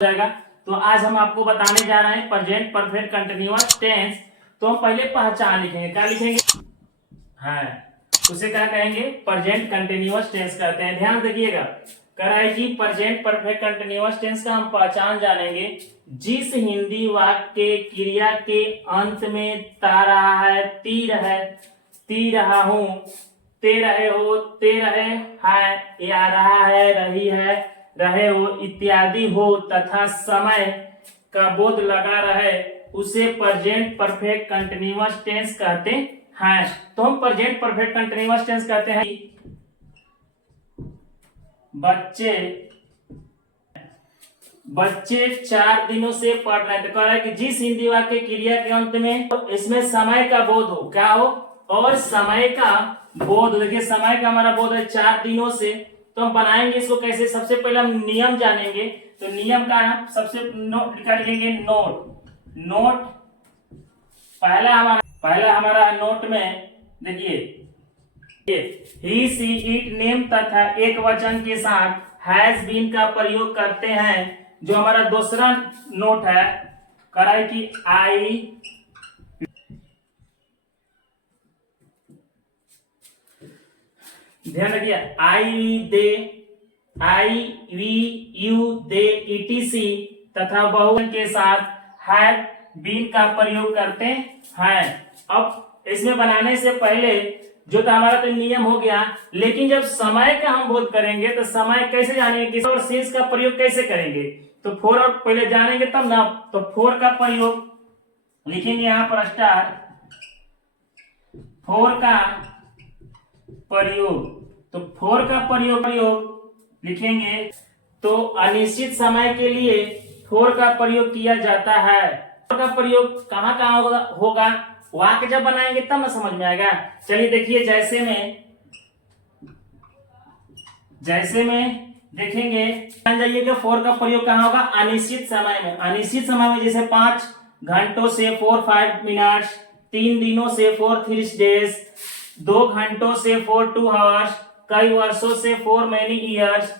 जाएगा। तो आज हम आपको बताने जा रहे हैं प्रेजेंट परफेक्ट कंटिन्यूअस टेंस। तो हम पहले पहचान लिखेंगे, क्या लिखेंगे? हाँ, उसे क्या कहेंगे? प्रेजेंट कंटिन्यूअस टेंस कहते हैं। ध्यान देखिएगा, कह रहा है कि प्रेजेंट परफेक्ट कंटिन्यूअस टेंस का हम पहचान जानेंगे जिस हिंदी वाक्य के क्रिया के अंत में ता रहा है, ती रहा हूं, ते रहे हो, ते रहे है, या रहा है, रही है, रहे हो इत्यादि हो तथा समय का बोध लगा रहे, उसे प्रेजेंट परफेक्ट कंटिन्यूअस टेंस कहते हैं। तो हम प्रेजेंट परफेक्ट कंटिन्यूअस टेंस कहते हैं बच्चे 4 दिनों से पढ़ रहे हैं। तो कह रहा है कि जिस हिंदी वाक्य क्रिया के अंत में इसमें समय का बोध हो, क्या हो? और समय का बोध, देखिए समय का हमारा बोध है 4 दिनों से। तो हम बनाएंगे इसको कैसे? सबसे पहले हम नियम जानेंगे। तो नियम का हम सबसे लिखेंगे नोट। पहला हमारा नोट में देखिए ही सी इट नेम तथा एक वचन के साथ हैज बीन का प्रयोग करते हैं। जो हमारा दूसरा नोट है, कराए कि आई, ध्यान रखिए, आई वी यू दे ईटीसी तथा बहुवचन के साथ हैव बीन का प्रयोग करते हैं। अब इसमें बनाने से पहले जो तो हमारा तो नियम हो गया, लेकिन जब समय का हम बोध करेंगे तो समय कैसे जानेंगे, किस और सिंस का प्रयोग कैसे करेंगे? तो फोर और पहले जानेंगे तब ना। तो फोर का प्रयोग लिखेंगे यहां पर स्टार, फोर का प्रयोग। तो फोर का प्रयोग लिखेंगे। तो अनिश्चित समय के लिए फोर का प्रयोग किया जाता है। फोर का प्रयोग कहाँ कहाँ होगा? वाक्य जब बनाएंगे तब ना समझ में आएगा। चलिए देखिए, जैसे में देखेंगे, जान जाइए कि फोर का प्रयोग कहाँ होगा? अनिश्चित समय में। अनिश्चित समय में जैसे 5 घंटों से 4 मिनट्स, 3 दिनों से 4 डेज, 2 घंटों से 2 आवर्स, कई वर्षों से 4 मैनी ईयर्स,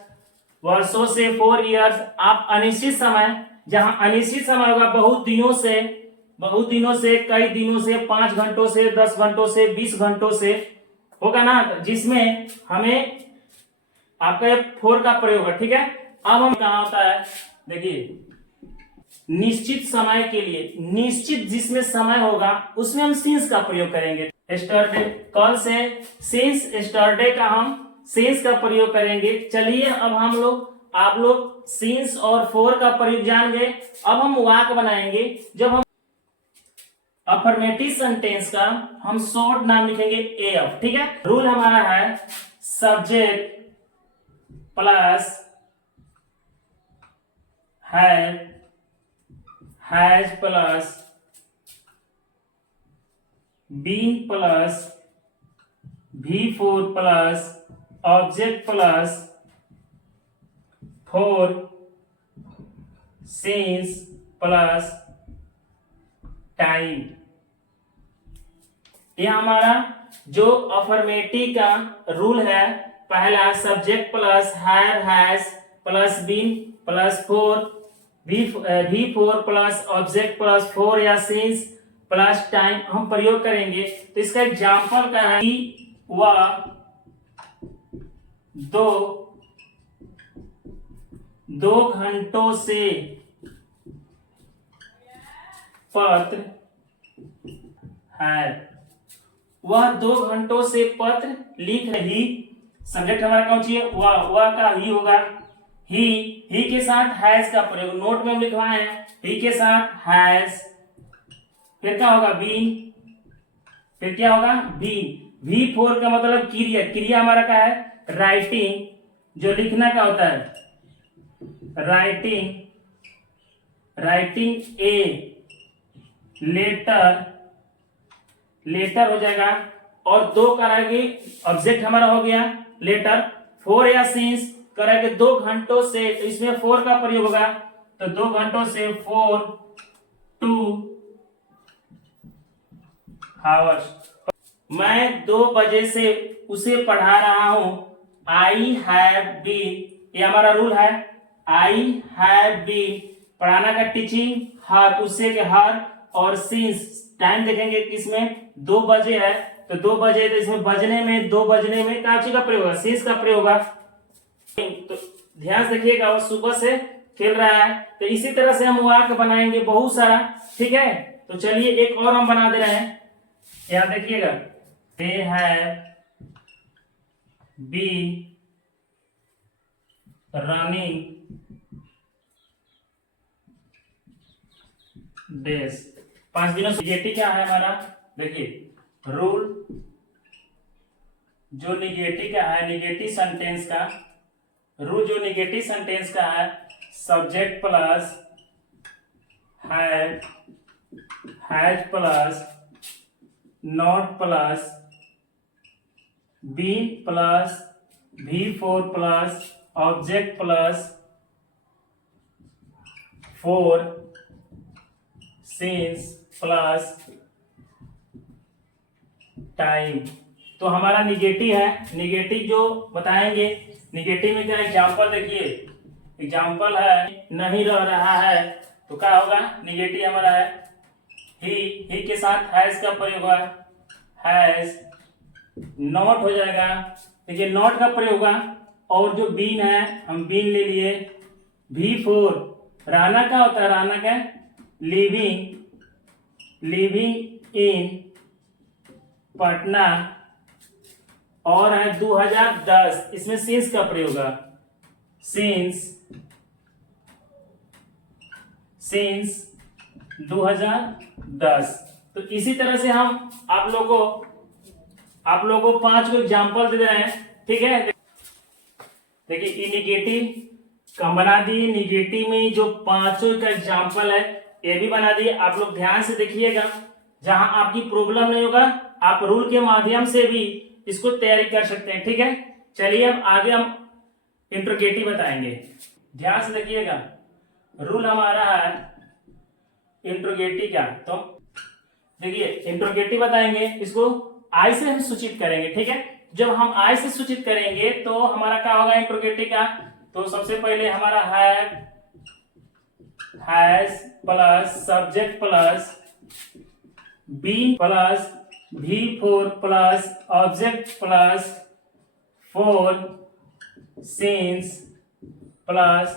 वर्षों से 4 ईयर्स। आप अनिश्चित समय, जहां अनिश्चित समय होगा बहुत दिनों से, कई दिनों से, 5 घंटों से, 10 घंटों से, 20 घंटों से होगा ना, जिसमें हमें आपका फोर का प्रयोग है। ठीक है, अब हम कहा होता है, देखिए निश्चित समय के लिए, निश्चित जिसमें समय होगा उसमें हम सिंस का प्रयोग करेंगे। स्टरडे, कल से सिंस स्टरडे का हम सिंस का प्रयोग करेंगे। चलिए अब आप लोग सिंस और फोर का प्रयोग जान गए। अब हम वाक्य बनाएंगे। जब हम अफर्मेटिव सेंटेंस का हम शॉर्ट नाम लिखेंगे एफ। ठीक है, रूल हमारा है subject plus has plus been plus V4 plus object plus for since plus time. यह हमारा जो अफर्मेटिव का रूल है। पहला subject plus has plus been plus V4 plus object plus for या सिंस प्लस टाइम हम प्रयोग करेंगे। तो इसका एग्जाम्पल का है कि वह दो घंटों से पत्र है, वह 2 घंटों से पत्र लिख रही। सब्जेक्ट हमारा कौन सी है? वह का ही होगा। ही के साथ हैज का प्रयोग नोट में हम लिखवाए हैं। ही के साथ हैज, फिर क्या होगा? बीन, फिर क्या होगा? बीन। V4 का मतलब क्रिया हमारा क्या है? राइटिंग, जो लिखना का होता है, राइटिंग ए लेटर हो जाएगा। और 2 कराएंगे, ऑब्जेक्ट हमारा हो गया लेटर। 4 या सिंस कराएंगे 2 घंटों से, तो इसमें 4 का प्रयोग होगा। तो 2 घंटों से 4 2 आवर्स। मैं 2 बजे से उसे पढ़ा रहा हूं। आई हैव बीन, ये हमारा रूल है। आई हैव बीन, पढ़ाना का टीचिंग हर, उससे के हर, और सिंस टाइम देखेंगे किसमें 2 बजे है तो 2 बजे, तो इसमें बजने में 2 बजने में क्या चीज का प्रयोग होगा, सिंस का प्रयोग होगा। तो ध्यान से देखिएगा, वो सुबह से खेल रहा है। तो इसी तरह से हम वाक्य बनाएंगे बहुत सारा, ठीक है। तो चलिए एक और हम बना दे रहे हैं, यहाँ देखिएगा, they have been running days, 5 दिनों से। निगेटिव क्या है हमारा, देखिए रूल, जो निगेटिव का है, निगेटिव सेंटेंस का रूल, जो निगेटिव सेंटेंस का है, subject plus has plus not plus been plus V4 plus object plus for since plus time. तो हमारा निगेटिव है, निगेटिव जो बताएंगे, निगेटिव में क्या एग्जांपल देखिए, एग्जांपल है नहीं रह रहा है, तो क्या होगा, निगेटिव हमारा है ही के साथ हैज का प्रयोग हुआ, हैज, नॉट हो जाएगा, देखिए नॉट का प्रयोग होगा, और जो बीन है हम बीन ले लिए, V4, रहना क्या होता है, रहना क्या, लिविंग इन पटना, और है 2010, इसमें सिंस का प्रयोग है, सिंस 2010। तो इसी तरह से हम आप लोगों को 5 को एग्जाम्पल दे रहे हैं, ठीक है। देखिए निगेटिव कम बना दिए, निगेटिव में जो 5 का एग्जाम्पल है ये भी बना दिए। आप लोग ध्यान से देखिएगा, जहां आपकी प्रॉब्लम नहीं होगा आप रूल के माध्यम से भी इसको तैयारी कर सकते हैं, ठीक है। चलिए अब आगे हम इंट्रोगेटिव बताएंगे, ध्यान से देखिएगा। रूल हमारा है इंट्रोगेटिव का, तो देखिए इंट्रोगेटिव बताएंगे, इसको आई से हम सूचित करेंगे, ठीक है। जब हम आई से सूचित करेंगे तो हमारा क्या होगा इंट्रोगेटिव का, तो सबसे पहले हमारा has plus subject plus been plus V4 plus object plus for since plus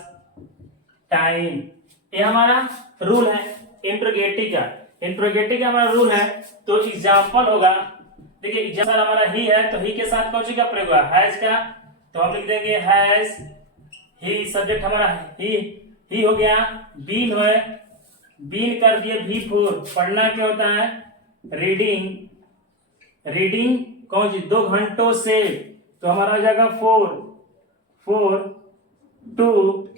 time, ये हमारा रूल है इंट्रोगेटिव का। इंट्रोगेटिव का हमारा रूल है, तो एग्जाम्पल होगा, देखिए एग्जाम्पल हमारा ही है, तो ही के साथ कौन सी का प्रयोग हुआ, हैज का, तो हम लिख देंगे हैज ही, सब्जेक्ट हमारा ही हो गया, बीन है, बीन कर दिए V4, पढ़ना क्या होता है, रीडिंग कौन सी 2 घंटों से, तो हमारा हो जाएगा 4 2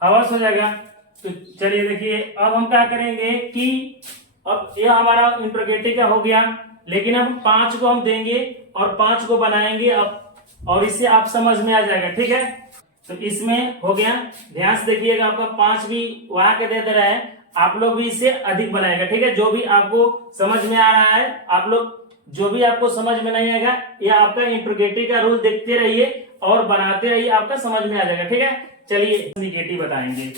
आवाज हो जाएगा। तो चलिए देखिए अब हम क्या करेंगे कि अब यह हमारा इंट्रोगेटिव का हो गया, लेकिन अब 5 को हम देंगे और 5 को बनाएंगे अब, और इससे आप समझ में आ जाएगा, ठीक है। तो इसमें हो गया, ध्यान से देखिएगा, आपका 5 भी वहां के दे रहा है, आप लोग भी इससे अधिक बनाएगा, ठीक है। जो भी आपको समझ में आ रहा है, आप लोग जो भी आपको समझ में नहीं आएगा, यह आपका इंट्रोगेटिव का रूल देखते रहिए और बनाते रहिए, आपका समझ में आ जाएगा, ठीक है। चलिए निगेटिव बताएंगे।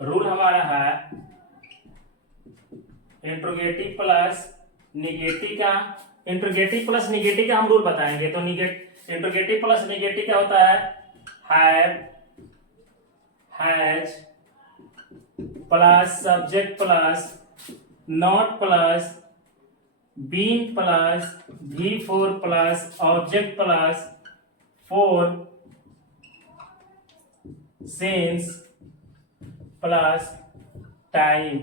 रूल हमारा है इंट्रोगेटिव प्लस निगेटिव का हम रूल बताएंगे। तो इंट्रोगेटिव प्लस निगेटिव क्या होता है, has plus subject plus not plus been plus V4 plus object plus for since plus time.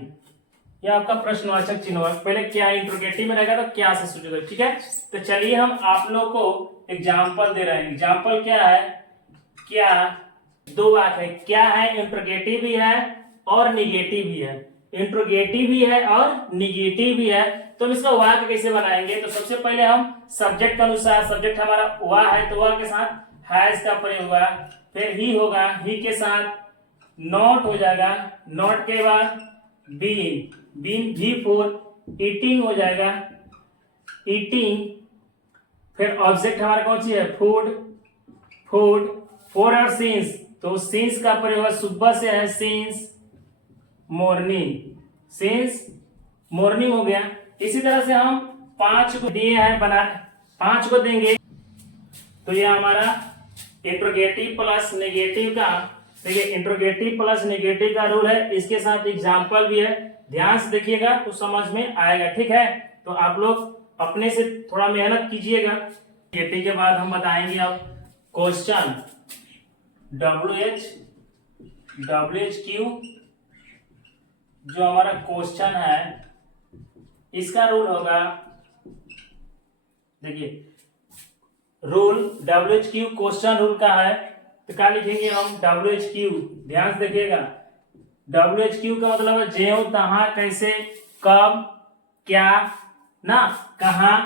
यह आपका प्रश्नवाचक चिन्ह होगा, पहले क्या इंट्रोगेटिव में रहेगा तो क्या से सूचित होगा, ठीक है। तो चलिए हम आप लोग को एग्जाम्पल दे रहे हैं। एग्जाम्पल क्या है, क्या 2 बात है, क्या है, इंट्रोगेटिव भी है और निगेटिव भी है, इंट्रोगेटिव भी है और निगेटिव भी है। तो हम इसका वाक्य कैसे बनाएंगे, तो सबसे पहले हम सब्जेक्ट के अनुसार, सब्जेक्ट हमारा वह है तो वह के साथ हैज का प्रयोग होगा, फिर ही होगा, ही के साथ नॉट हो जाएगा, नॉट के बाद बीन V4, ईटिंग हो जाएगा, ईटिंग, फिर ऑब्जेक्ट हमारा कौन सी है, फूड फोर और सिंस, तो सिंस का प्रयोग सुबह से है, सिंस मॉर्निंग, सिंस मॉर्निंग हो गया। इसी तरह से हम 5 को दिए हैं बना, 5 को देंगे तो ये हमारा इंट्रोगेटिव प्लस नेगेटिव का, देखिए इंट्रोगेटिव प्लस नेगेटिव का रूल है, इसके साथ एग्जाम्पल भी है, ध्यान से देखिएगा तो समझ में आएगा। ठीक है, तो आप लोग अपने से थोड़ा मेहनत कीजिएगा। नेगेटिव के बाद हम बताएंगे अब क्वेश्चन WH जो हमारा क्वेश्चन है इसका रूल होगा, देखिए रूल WHQ क्वेश्चन रूल का है, तो क्या लिखेंगे हम WHQ, ध्यान से देखिएगा। WHQ का मतलब है ज्यों तहां कैसे कब क्या ना कहा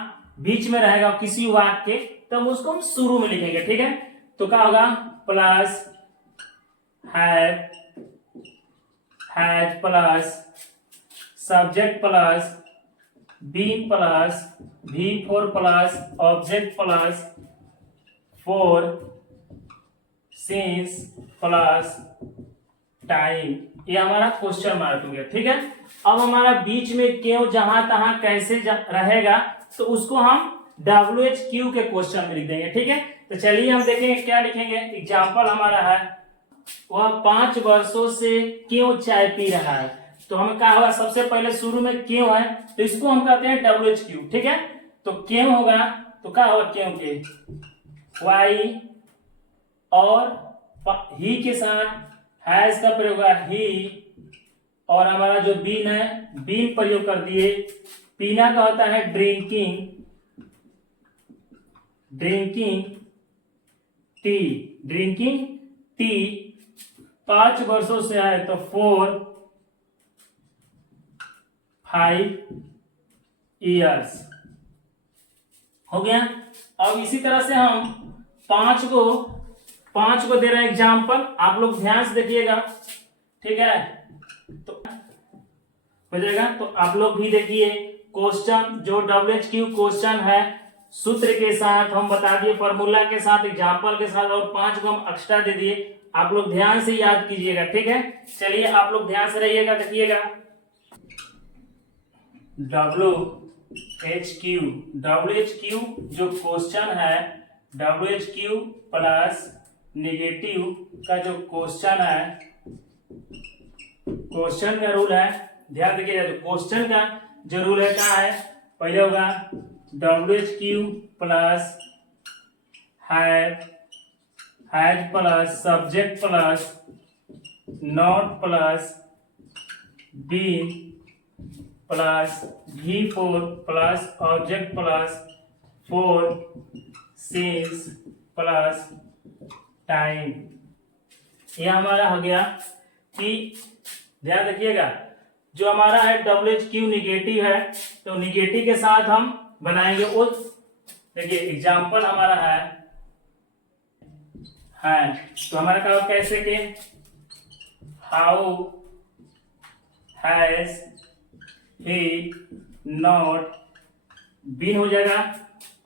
बीच में रहेगा किसी वाक्य के, तो हम उसको हम शुरू में लिखेंगे। ठीक है, तो क्या होगा plus have, has plus subject plus been plus V4 plus object plus for since plus time, ये हमारा क्वेश्चन मार्क हो गया। ठीक है, अब हमारा बीच में क्यों जहां तहां कैसे रहेगा तो उसको हम WHQ के क्वेश्चन में लिख देंगे। ठीक है, तो चलिए हम देखेंगे क्या लिखेंगे। एग्जाम्पल हमारा है वह 5 वर्षों से क्यों चाय पी रहा है, तो हमें क्या होगा सबसे पहले शुरू में क्यों है तो इसको हम कहते हैं WHQ। ठीक है, तो क्यों होगा तो क्या होगा क्यों के वाई और ही के साथ हैज का प्रयोग होगा ही, और हमारा जो बीन है बीन प्रयोग कर दिए। पीना का होता है drinking, drinking tea, drinking tea. 5 वर्षों से है तो 4 5 years हो गया। अब इसी तरह से हम 5 को दे रहे हैं एग्जाम्पल, आप लोग ध्यान से देखिएगा। ठीक है, तो हो जाएगा, तो आप लोग भी देखिए क्वेश्चन जो WHQ क्वेश्चन है सूत्र के साथ हम बता दिए, फॉर्मूला के साथ, एग्जाम्पल के साथ, और 5 को हम एक्स्ट्रा दे दिए। आप लोग ध्यान से याद कीजिएगा। ठीक है, चलिए आप लोग ध्यान से रहिएगा, देखिएगा। WHQ जो क्वेश्चन है, WHQ प्लस नेगेटिव का जो क्वेश्चन है, क्वेश्चन का रूल है, ध्यान देखिएगा। तो क्वेश्चन का जो रूल है क्या है, पहले होगा WHQ plus has plus subject plus not plus been plus V4 plus object plus for since plus time. यह हमारा हो गया कि ध्यान रखिएगा जो हमारा है WHQ निगेटिव है, तो निगेटिव के साथ हम बनाएंगे उस, देखिए एग्जाम्पल हमारा है तो हमारा क्या कैसे के how has he not been हो जाएगा,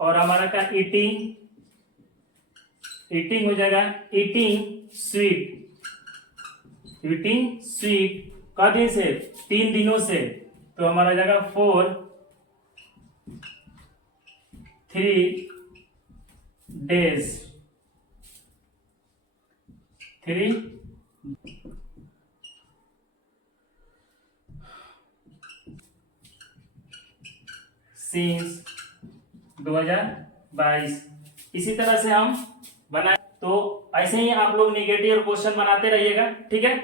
और हमारा का ईटिंग हो जाएगा, ईटिंग स्वीट का दिन से 3 दिनों से, तो हमारा जाएगा 4 3 days 3 सिंस 2022। इसी तरह से हम बनाए, तो ऐसे ही आप लोग नेगेटिव क्वेश्चन बनाते रहिएगा। ठीक है।